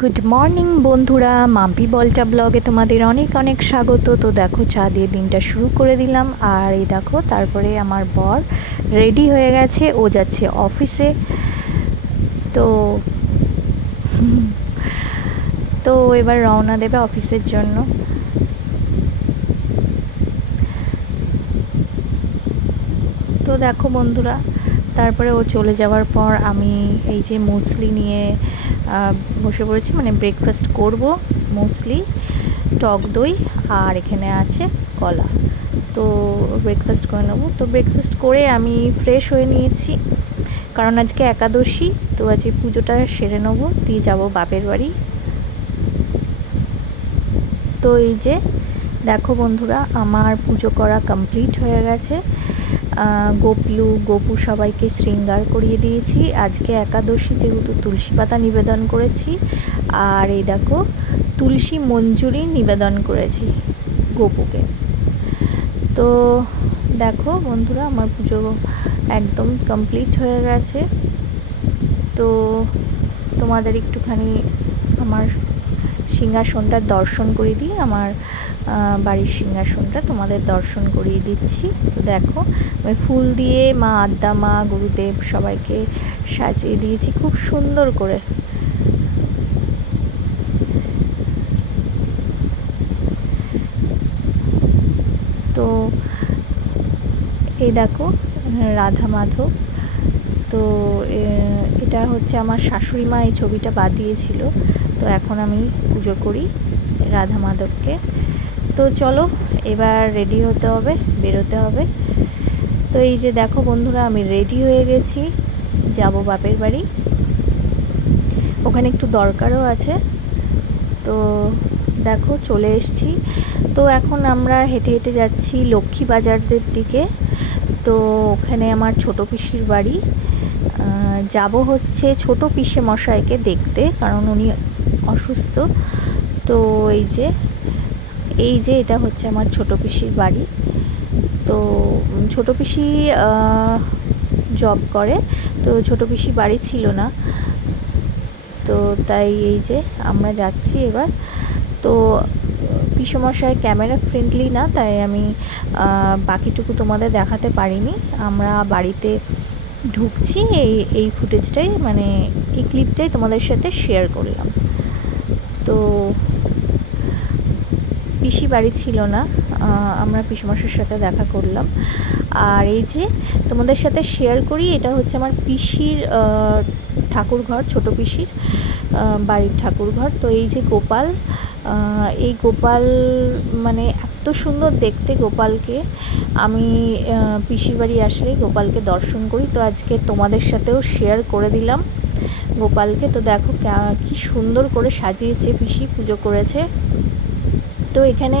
Good morning বন্ধুরা, মাম্পি বলটা ব্লগে তোমাদের অনেক অনেক স্বাগত। তো দেখো, চা দিয়ে দিনটা শুরু করে দিলাম। আর এই দেখো, তারপরে আমার বর রেডি হয়ে গেছে, ও যাচ্ছে অফিসে। তো তো এবার রওনা দেবে অফিসের জন্য। তো দেখো বন্ধুরা, তারপরে ও চলে যাওয়ার পর আমি এই যে মুসলি নিয়ে বসে পড়েছি, মানে ব্রেকফাস্ট করব। মুসলি, টক দই, আর এখানে আছে কলা। তো ব্রেকফাস্ট করে নেবো। তো ব্রেকফাস্ট করে আমি ফ্রেশ হয়ে নিয়েছি, কারণ আজকে একাদশী। তো আজকে পুজোটা সেরে নেবো, দিয়ে যাব বাপের বাড়ি। তো এই যে দেখো বন্ধুরা, আমার পুজো করা কমপ্লিট হয়ে গেছে। গোপু সবাইকে শৃঙ্গার করিয়ে দিয়েছি। আজকে একাদশী যেহেতু তুলসী পাতা নিবেদন করেছি, আর এই দেখো তুলসী মঞ্জুরি নিবেদন করেছি গোপুকে। তো দেখো বন্ধুরা, আমার পুজো একদম কমপ্লিট হয়ে গেছে। তো তোমাদের একটুখানি আমার সিংহাসনটা দর্শন করিয়ে দিই, আমার বাড়ির সিংহাসনটা তোমাদের দর্শন করিয়ে দিচ্ছি। তো দেখো, আমি ফুল দিয়ে মা আদ্যা, মা গুরুদেব সবাইকে সাজিয়ে দিয়েছি খুব সুন্দর করে। তো এই দেখো রাধা মাধব। তো এটা হচ্ছে আমার শাশুড়ি মা এই ছবিটা বাঁধিয়েছিল। তো এখন আমি পুজো করি রাধা মাধবকে। তো চলো, এবার রেডি হতে হবে, বেরোতে হবে। তো এই যে দেখো বন্ধুরা, আমি রেডি হয়ে গেছি, যাব বাপের বাড়ি। ওখানে একটু দরকারও আছে। তো দেখো চলে এসেছি। তো এখন আমরা হেঁটে হেঁটে যাচ্ছি লক্ষ্মী বাজারদের দিকে। তো ওখানে আমার ছোটো পিসির বাড়ি। যাব হচ্ছে ছোটো পিসে মশাইকে দেখতে, কারণ উনি অসুস্থ। তো এই যে এটা হচ্ছে আমার ছোটো পিসির বাড়ি। তো ছোটো পিসি জব করে, তো ছোটো পিসি বাড়ি ছিল না। তো তাই এই যে আমরা যাচ্ছি এবার। তো পিসমশাই ক্যামেরা ফ্রেন্ডলি না, তাই আমি বাকিটুকু তোমাদের দেখাতে পারিনি। আমরা বাড়িতে ঢুকছি, এই ফুটেজটাই, মানে এই ক্লিপটাই তোমাদের সাথে শেয়ার করলাম। তো পিসি বাড়ি ছিল না, আমরা পিসমশাইয়ের সাথে দেখা করলাম। আর এই যে তোমাদের সাথে শেয়ার করি, এটা হচ্ছে আমার পিসির ঠাকুরঘর, ছোটো পিসির বাড়ির ঠাকুরঘর। তো এই যে গোপাল, এই গোপাল মানে এত সুন্দর দেখতে গোপালকে। আমি পিসির বাড়ি আসলে গোপালকে দর্শন করি। তো আজকে তোমাদের সাথেও শেয়ার করে দিলাম গোপালকে। তো দেখো কি সুন্দর করে সাজিয়েছে, পিসি পুজো করেছে। তো এখানে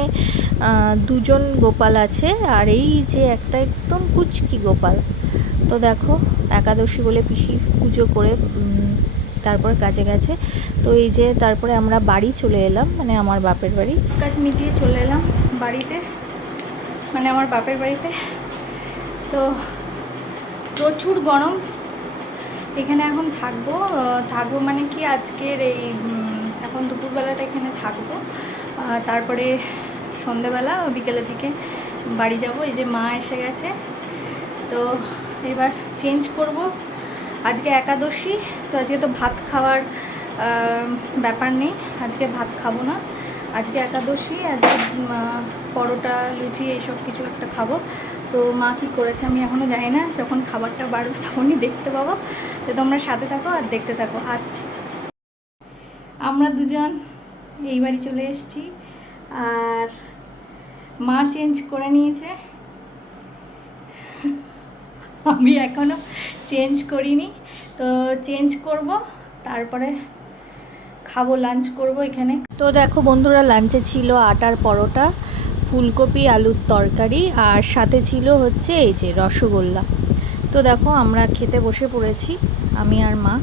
দুজন গোপাল আছে, আর এই যে একটা একদম পুচকি গোপাল। তো দেখো, একাদশী বলে পিসি পুজো করে তারপর কাজে গেছে। তো এই যে তারপরে আমরা বাড়ি চলে এলাম, মানে আমার বাপের বাড়ি। কাজ মিটিয়ে চলে এলাম বাড়িতে, মানে আমার বাপের বাড়িতে। তো প্রচুর গরম এখানে। এখন থাকবো মানে কি, আজকের এই এখন দুপুরবেলাটা এখানে থাকবো। তারপরে সন্ধেবেলা বিকেলের দিকে বাড়ি যাব। এই যে মা এসে গেছে। তো এবার চেঞ্জ করব। আজকে একাদশী, তো আজকে তো ভাত খাওয়ার ব্যাপার নেই, আজকে ভাত খাবো না। আজকে একাদশী, আজকে পরোটা, লুচি এইসব কিছু একটা খাবো। তো মা কী করেছে আমি এখনও জানি না, যখন খাবারটা বাড়বে তখনই দেখতে পাবো। তো তোমরা সাথে থাকো আর দেখতে থাকো। আসছি, আমরা দুজন এই বাড়ি চলে এসেছি, আর মা চেঞ্জ করে নিয়েছে, আমি এখনও চেঞ্জ করিনি। তো চেঞ্জ করব, তারপরে খাবো, লাঞ্চ করব এখানে। তো দেখো বন্ধুরা, লাঞ্চে ছিল আটার পরোটা, ফুলকপি আলুর তরকারি, আর সাথে ছিল হচ্ছে এই যে রসগোল্লা। তো দেখো আমরা খেতে বসে পড়েছি, আমি আর মা।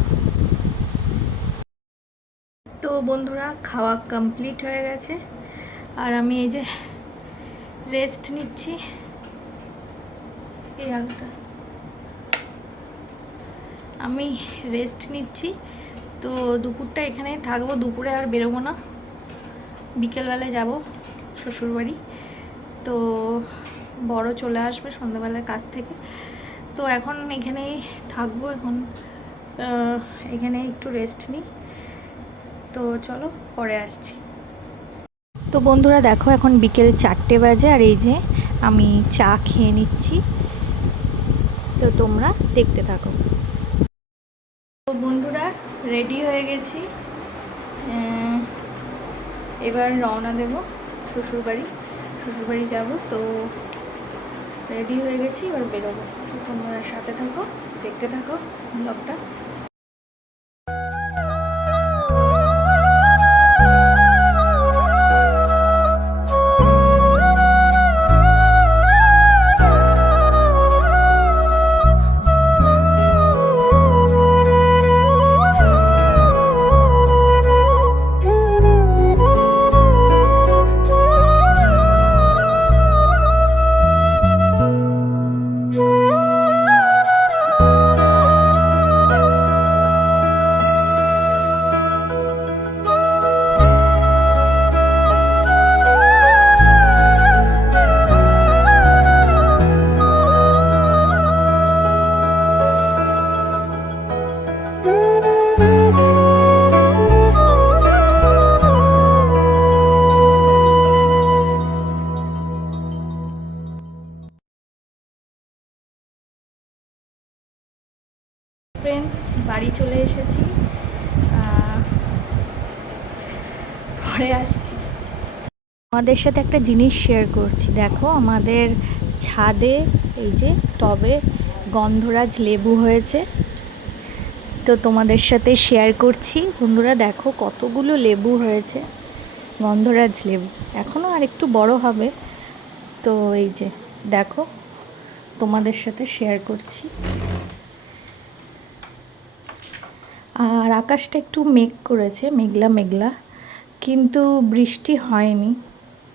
তো বন্ধুরা, খাওয়া কমপ্লিট হয়ে গেছে, আর আমি এই যে রেস্ট নিচ্ছি। এই আলুটা আমি রেস্ট নিচ্ছি। তো দুপুরটা এখানেই থাকবো, দুপুরে আর বেরোবো না, বিকেলবেলায় যাব শ্বশুরবাড়ি। তো বড় চলে আসবে সন্ধ্যাবেলার কাছ থেকে, তো এখন এখানেই থাকবো। এখন এখানে একটু রেস্ট নিই। তো চলো পরে আসছি। তো বন্ধুরা দেখো, এখন বিকেল 4টে বাজে, আর এই যে আমি চা খেয়ে নিচ্ছি। তো তোমরা দেখতে থাকো। তো বন্ধুরা রেডি হয়ে গেছি, এবার রওনা দেব শ্বশুরবাড়ি যাব। তো রেডি হয়ে গেছি, এবার বেরোবো। তোমরা সাথে থাকো, দেখতে থাকো ব্লগটা। ফ্রেন্ডস, বাড়ি চলে এসেছি, পরে আসছি। আমাদের সাথে একটা জিনিস শেয়ার করছি, দেখো আমাদের ছাদে এই যে টবে গন্ধরাজ লেবু হয়েছে। তো তোমাদের সাথে শেয়ার করছি বন্ধুরা, দেখো কতগুলো লেবু হয়েছে, গন্ধরাজ লেবু। এখনও আর একটু বড় হবে। তো এই যে দেখো, তোমাদের সাথে শেয়ার করছি। আর আকাশটা একটু মেঘ করেছে, মেঘলা মেঘলা, কিন্তু বৃষ্টি হয়নি।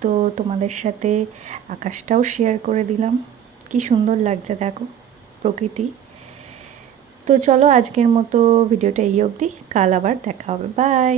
তো তোমাদের সাথে আকাশটাও শেয়ার করে দিলাম। কি সুন্দর লাগছে দেখো প্রকৃতি। তো চলো আজকের মতো ভিডিওটা এই অবধি, কাল আবার দেখা হবে, বাই।